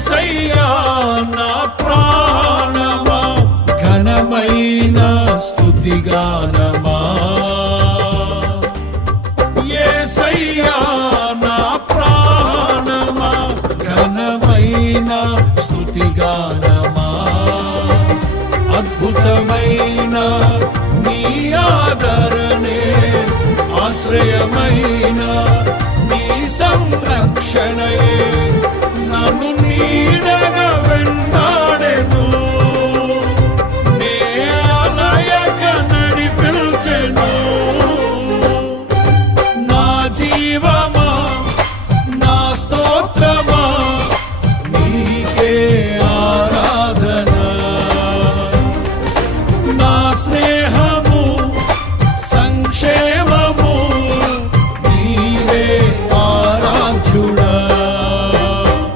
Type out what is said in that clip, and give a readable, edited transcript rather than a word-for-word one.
యేసయ్యా నా ప్రాణమా ఘనమైన స్తుతిగానమా యేసయ్యా నా ప్రాణమా ఘనమైన స్తుతిగానమా అద్భుతమైన నీ ఆదరణే ఆశ్రయమైన నీ సంరక్షణయే